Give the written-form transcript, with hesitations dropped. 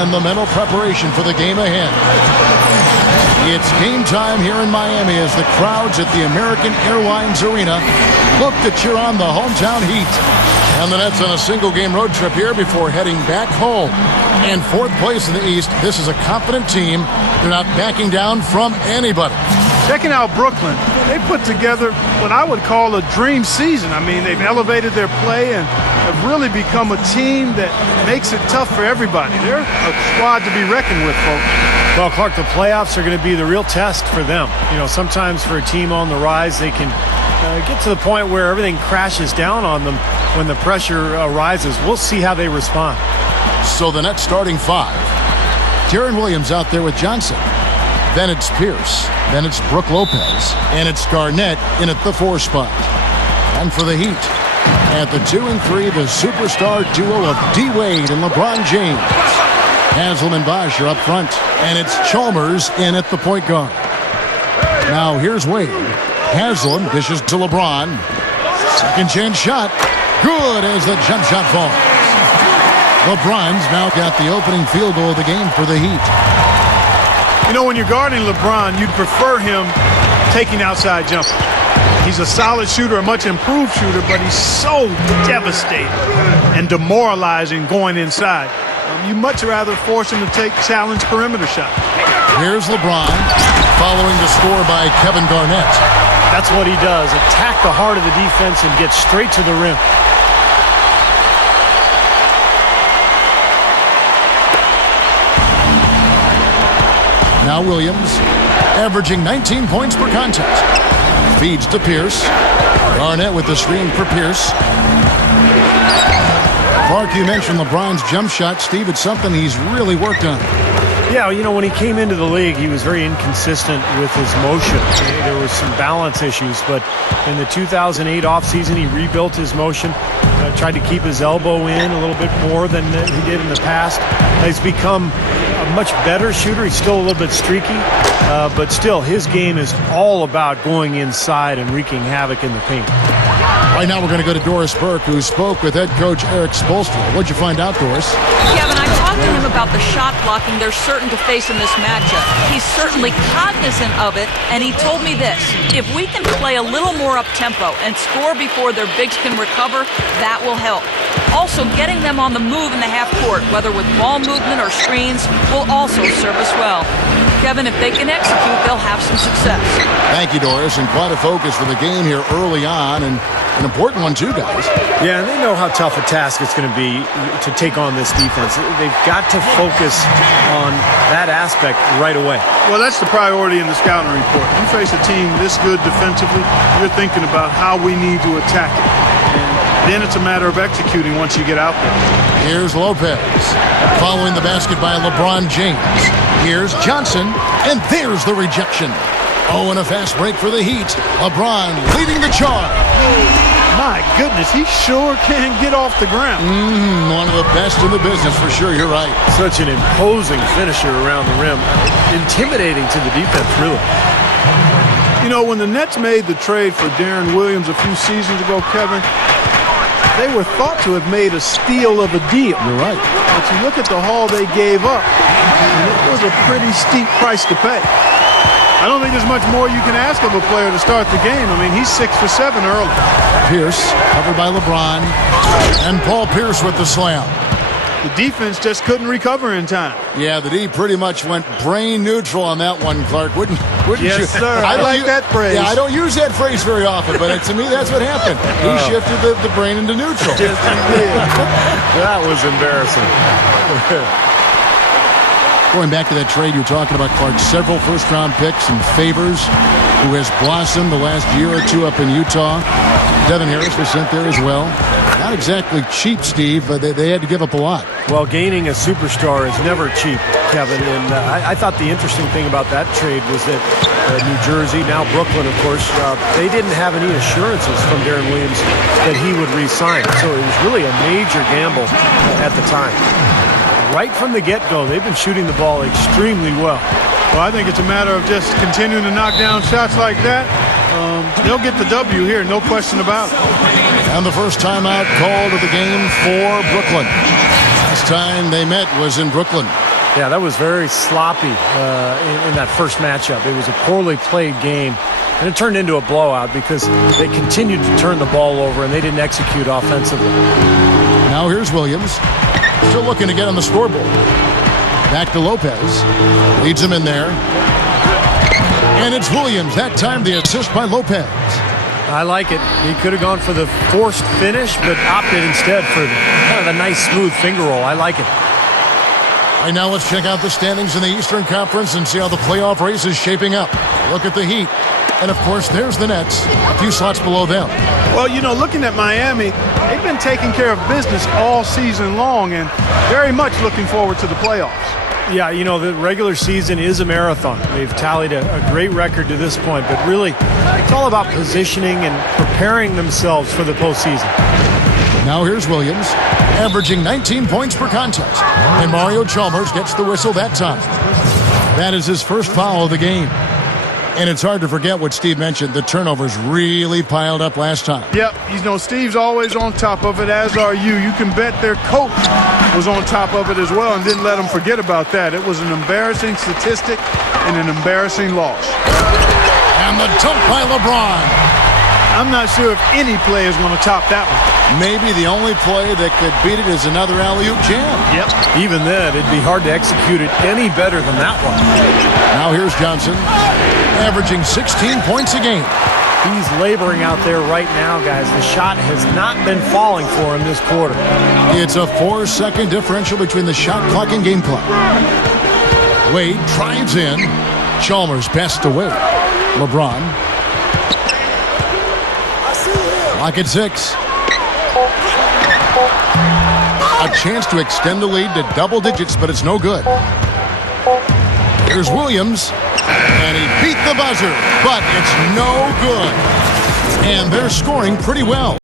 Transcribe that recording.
and the mental preparation for the game ahead. It's game time here in Miami as the crowds at the American Airlines Arena look to cheer on the hometown Heat. And the Nets on a single-game road trip here before heading back home. And fourth place in the East, this is a confident team. They're not backing down from anybody. Checking out Brooklyn, they put together what I would call a dream season. I mean, they've elevated their play and have really become a team that makes it tough for everybody. They're a squad to be reckoned with, folks. Well, Clark, the playoffs are going to be the real test for them. You know, sometimes for a team on the rise, they can get to the point where everything crashes down on them when the pressure arises. We'll see how they respond. So the Nets starting five. Deron Williams out there with Johnson. Then it's Pierce. Then it's Brook Lopez. And it's Garnett in at the 4 spot. And for the Heat, at the 2 and 3, the superstar duo of D-Wade and LeBron James. Haslem and Bosh are up front. And it's Chalmers in at the point guard. Now here's Wade. Haslem dishes to LeBron. Second chance shot. Good as the jump shot falls. LeBron's now got the opening field goal of the game for the Heat. You know, when you're guarding LeBron, you'd prefer him taking outside jumpers. He's a solid shooter, a much improved shooter, but he's so devastating and demoralizing going inside. You'd much rather force him to take challenge perimeter shots. Here's LeBron following the score by Kevin Garnett. That's what he does. Attack the heart of the defense and get straight to the rim. Now Williams, averaging 19 points per contest. Feeds to Pierce. Garnett with the screen for Pierce. Clark, you mentioned LeBron's jump shot. Steve, it's something he's really worked on. Yeah, you know, when he came into the league, he was very inconsistent with his motion. There was some balance issues, but in the 2008 offseason, he rebuilt his motion, tried to keep his elbow in a little bit more than he did in the past. He's become a much better shooter. He's still a little bit streaky, but still, his game is all about going inside and wreaking havoc in the paint. Right now, we're going to go to Doris Burke, who spoke with head coach Eric Spoelstra. What'd you find out, Doris? Kevin, I talked to him about the shot blocking they're certain to face in this matchup. He's certainly cognizant of it, and he told me this. If we can play a little more up-tempo and score before their bigs can recover, that will help. Also, getting them on the move in the half court, whether with ball movement or screens, will also serve us well. Kevin, if they can execute, they'll have some success. Thank you, Doris, and quite a focus for the game here early on, and an important one too, guys. Yeah, and they know how tough a task it's going to be to take on this defense. They've got to focus on that aspect right away. Well, that's the priority in the scouting report. You face a team this good defensively, you're thinking about how we need to attack it. And then it's a matter of executing once you get out there. Here's Lopez following the basket by LeBron James. Here's Johnson, and there's the rejection. Oh, and a fast break for the Heat. LeBron leading the charge. My goodness, he sure can get off the ground. One of the best in the business for sure. You're right. Such an imposing finisher around the rim. Intimidating to the defense, really. You know, when the Nets made the trade for Deron Williams a few seasons ago, Kevin, they were thought to have made a steal of a deal. You're right. But you look at the haul they gave up, and it was a pretty steep price to pay. I don't think there's much more you can ask of a player to start the game. I mean, he's 6 for 7 early. Pierce covered by LeBron, and Paul Pierce with the slam. The defense just couldn't recover in time. Yeah, the D pretty much went brain neutral on that one, Clark. Wouldn't yes, you? Sir. I like that phrase. Yeah, I don't use that phrase very often, but to me, that's what happened. He shifted the brain into neutral. Yes, he did. That was embarrassing. Going back to that trade you're talking about, Clark, several first-round picks and Favors, who has blossomed the last year or two up in Utah. Devin Harris was sent there as well. Not exactly cheap, Steve, but they had to give up a lot. Well, gaining a superstar is never cheap, Kevin. And I thought the interesting thing about that trade was that New Jersey, now Brooklyn, of course, they didn't have any assurances from Deron Williams that he would re-sign. So it was really a major gamble at the time. Right from the get-go, they've been shooting the ball extremely well. Well, I think it's a matter of just continuing to knock down shots like that. They'll get the W here, no question about it. And the first timeout called of the game for Brooklyn. Last time they met was in Brooklyn. Yeah, that was very sloppy in that first matchup. It was a poorly played game, and it turned into a blowout because they continued to turn the ball over and they didn't execute offensively. Now here's Williams, still looking to get on the scoreboard. Back to Lopez, leads him in there. And it's Williams, that time the assist by Lopez. I like it. He could have gone for the forced finish, but opted instead for kind of the nice smooth finger roll. I like it. All right, now let's check out the standings in the Eastern Conference and see how the playoff race is shaping up. Look at the Heat. And, of course, there's the Nets, a few slots below them. Well, you know, looking at Miami, they've been taking care of business all season long and very much looking forward to the playoffs. Yeah, you know, the regular season is a marathon. They've tallied a great record to this point, but really, it's all about positioning and preparing themselves for the postseason. Now here's Williams, averaging 19 points per contest. And Mario Chalmers gets the whistle that time. That is his first foul of the game. And it's hard to forget what Steve mentioned. The turnovers really piled up last time. Yep, you know, Steve's always on top of it, as are you. You can bet their coach was on top of it as well and didn't let them forget about that. It was an embarrassing statistic and an embarrassing loss. And the dunk by LeBron. I'm not sure if any play is going to top that one. Maybe the only play that could beat it is another alley-oop jam. Yep. Even then, it'd be hard to execute it any better than that one. Now here's Johnson, averaging 16 points a game. He's laboring out there right now, guys. The shot has not been falling for him this quarter. It's a 4-second differential between the shot clock and game clock. Wade drives in. Chalmers best away. LeBron. Lock at 6. A chance to extend the lead to double digits, but it's no good. Here's Williams. And he beat the buzzer, but it's no good. And they're scoring pretty well.